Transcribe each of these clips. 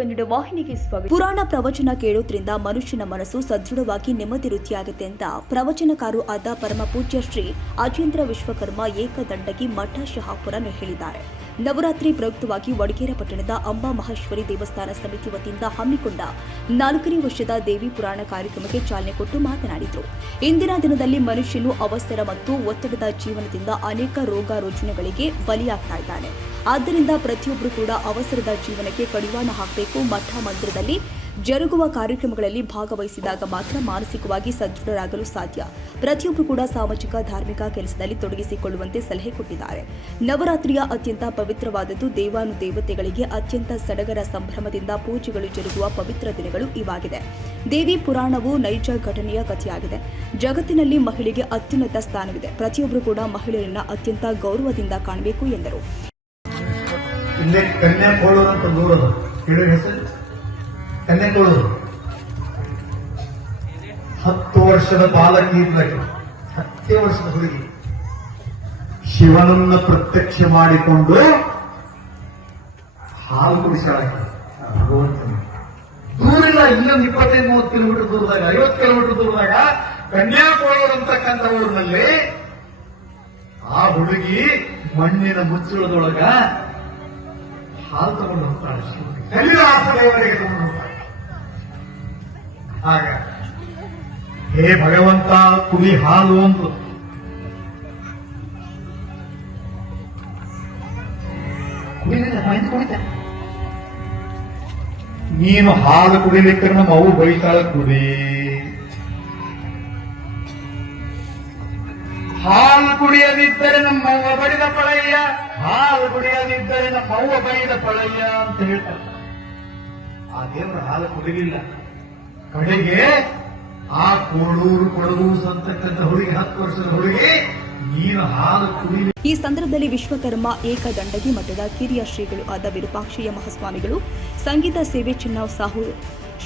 ಕನ್ನಡ ವಾಹಿನಿಗೆ ಸ್ವಾಗತ. ಪುರಾಣ ಪ್ರವಚನ ಕೇಳೋದ್ರಿಂದ ಮನುಷ್ಯನ ಮನಸ್ಸು ಸದೃಢವಾಗಿ ನೆಮ್ಮದಿ ವೃತ್ತಿಯಾಗುತ್ತೆ ಅಂತ ಪ್ರವಚನಕಾರರು ಆದ ಪರಮ ಪೂಜ್ಯ ಶ್ರೀ ಅಜೇಂದ್ರ ವಿಶ್ವಕರ್ಮ ಏಕದಂಡಗಿ ಮಠ ಶಹಾಪುರ ಹೇಳಿದ್ದಾರೆ. ನವರಾತ್ರಿ ಪ್ರಯುಕ್ತವಾಗಿ ವಡಗೇರ ಪಟ್ಟಣದ ಅಂಬಾ ಮಹೇಶ್ವರಿ ದೇವಸ್ಥಾನ ಸಮಿತಿ ವತಿಯಿಂದ ಹಮ್ಮಿಕೊಂಡ 4ನೇ ವರ್ಷದ ದೇವಿ ಪುರಾಣ ಕಾರ್ಯಕ್ರಮಕ್ಕೆ ಚಾಲನೆ ಕೊಟ್ಟು ಮಾತನಾಡಿದರು. ಇಂದಿನ ದಿನದಲ್ಲಿ ಮನುಷ್ಯನು ಅವಸರ ಮತ್ತು ಒತ್ತಡದ ಜೀವನದಿಂದ ಅನೇಕ ರೋಗ ರುಜಿನಗಳಿಗೆ ಬಲಿಯಾಗ್ತಾ ಇದ್ದಾನೆ. ಆದ್ದರಿಂದ ಪ್ರತಿಯೊಬ್ಬರು ಕೂಡ ಅವಸರದ ಜೀವನಕ್ಕೆ ಕಡಿವಾಣ ಹಾಕಬೇಕು. ಮಠ ಮಂದಿರದಲ್ಲಿ ಜರುಗುವ ಕಾರ್ಯಕ್ರಮಗಳಲ್ಲಿ ಭಾಗವಹಿಸಿದಾಗ ಮಾತ್ರ ಮಾನಸಿಕವಾಗಿ ಸದೃಢರಾಗಲು ಸಾಧ್ಯ. ಪ್ರತಿಯೊಬ್ಬರು ಕೂಡ ಸಾಮಾಜಿಕ ಧಾರ್ಮಿಕ ಕೆಲಸದಲ್ಲಿ ತೊಡಗಿಸಿಕೊಳ್ಳುವಂತೆ ಸಲಹೆ ಕೊಟ್ಟಿದ್ದಾರೆ. ನವರಾತ್ರಿಯ ಅತ್ಯಂತ ಪವಿತ್ರವಾದದ್ದು. ದೇವಾನುದೇವತೆಗಳಿಗೆ ಅತ್ಯಂತ ಸಡಗರ ಸಂಭ್ರಮದಿಂದ ಪೂಜೆಗಳು ಜರುಗುವ ಪವಿತ್ರ ದಿನಗಳು ಇವಾಗಿದೆ. ದೇವಿ ಪುರಾಣವು ನೈಜ ಘಟನೆಯ ಕಥೆಯಾಗಿದೆ. ಜಗತ್ತಿನಲ್ಲಿ ಮಹಿಳೆಗೆ ಅತ್ಯುನ್ನತ ಸ್ಥಾನವಿದೆ. ಪ್ರತಿಯೊಬ್ಬರು ಕೂಡ ಮಹಿಳೆಯರನ್ನ ಅತ್ಯಂತ ಗೌರವದಿಂದ ಕಾಣಬೇಕು ಎಂದರು. ಇಲ್ಲೇ ಕನ್ಯಾಕೋಳೂರು ಅಂತ ದೂರದ ಕೇಳಿ ಹೆಸರು ಕನ್ಯಾಕೋಳೂರು 10 ವರ್ಷದ ಬಾಲಕಿ ಇದ್ಲಕ್ಕೆ 10 ವರ್ಷದ ಹುಡುಗಿ ಶಿವನನ್ನ ಪ್ರತ್ಯಕ್ಷ ಮಾಡಿಕೊಂಡು ಹಾಲು ಕುಡಿಸಾಳಕ್ಕೆ ಭಗವಂತನ ದೂರಿಲ್ಲ. ಇಲ್ಲೊಂದು 25-30 ಕಿಲೋಮೀಟರ್ ದೂರದಾಗ 50 ಕಿಲೋಮೀಟರ್ ದೂರದಾಗ ಕನ್ಯಾಕೋಳೂರು ಅಂತಕ್ಕಂಥ ಊರಿನಲ್ಲಿ ಆ ಹುಡುಗಿ ಮಣ್ಣಿನ ಮುಚ್ಚಳದೊಳಗ ಹಾಲು ತಗೊಂಡು ಹೋಗ್ತಾಳೆ. ದೇವರಿಗೆ ತಗೊಂಡು ಹೋಗ್ತಾಳೆ. ಆಗ ಹೇ ಭಗವಂತ ಕುಡಿ ಹಾಲು ಅಂತ ನೀನು ಹಾಲು ಕುಡಿಲಿಕ್ಕೆ ನಮ್ಮ ಅವು ಬೈತಾಳ ಕುಡಿ. ಹಾಲು ಕುಡಿಯದಿದ್ದರೆ ನಮ್ಮವ್ವ ಬಡಿದ ಪಳಯ್ಯ, ಹಾಲು ಕುಡಿಯದಿದ್ದರೆ ನಮ್ಮವ್ವ ಬೈದ ಪಳಯ್ಯ ಅಂತ ಹೇಳ್ತಾರೆ. ಆ ದೇವರ ಹಾಲು ಕುಡಿಲಿಲ್ಲ. ಕಡೆಗೆ ಆ ಕೋಳೂರು ಕೊಡಗು ಅಂತಕ್ಕಂಥ ಹುಡುಗಿ 10 ವರ್ಷದ ಹುಡುಗಿ ನೀನು ಹಾಲು ಕುಡಿ. ಈ ಸಂದರ್ಭದಲ್ಲಿ ವಿಶ್ವಕರ್ಮ ಏಕದಂಡಗಿ ಮಠದ ಕಿರಿಯ ಶ್ರೀಗಳು ಆದ ವಿರೂಪಾಕ್ಷಯ್ಯ ಮಹಾಸ್ವಾಮಿಗಳು, ಸಂಗೀತ ಸೇವೆ ಚಿನ್ನವ್ ಸಾಹು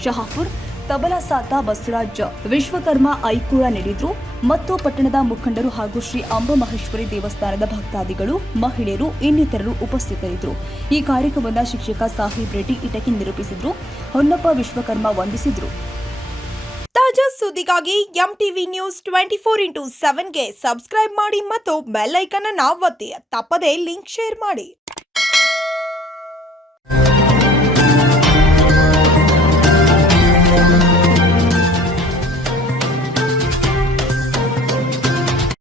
ಶಹಾಪುರ್, ತಬಲಾ ಸಾತ ಬಸವರಾಜ್ ವಿಶ್ವಕರ್ಮ ಐಕೂರ ನೀಡಿದ್ರು ಮತ್ತು ಪಟ್ಟಣದ ಮುಖಂಡರು ಹಾಗೂ ಶ್ರೀ ಅಂಬಾ ಮಹೇಶ್ವರಿ ದೇವಸ್ಥಾನದ ಭಕ್ತಾದಿಗಳು, ಮಹಿಳೆಯರು ಇನ್ನಿತರರು ಉಪಸ್ಥಿತರಿದ್ದರು. ಈ ಕಾರ್ಯಕ್ರಮವನ್ನು ಶಿಕ್ಷಕ ಸಾಹಿಬ್ ರೆಡ್ಡಿ ಇಟಕಿ ನಿರೂಪಿಸಿದ್ರು. ಹೊನ್ನಪ್ಪ ವಿಶ್ವಕರ್ಮ ವಂದಿಸಿದ್ರು. ತಾಜಾ ಸುದ್ದಿಗಾಗಿ ಎಂಟಿವಿ ನ್ಯೂಸ್ 24x7ಗೆ ಸಬ್ಸ್ಕ್ರೈಬ್ ಮಾಡಿ ಮತ್ತು ಬೆಲ್ ಐಕಾನ್ ಅನ್ನು ಒತ್ತಿ. ತಪ್ಪದೇ ಲಿಂಕ್ ಶೇರ್ ಮಾಡಿ.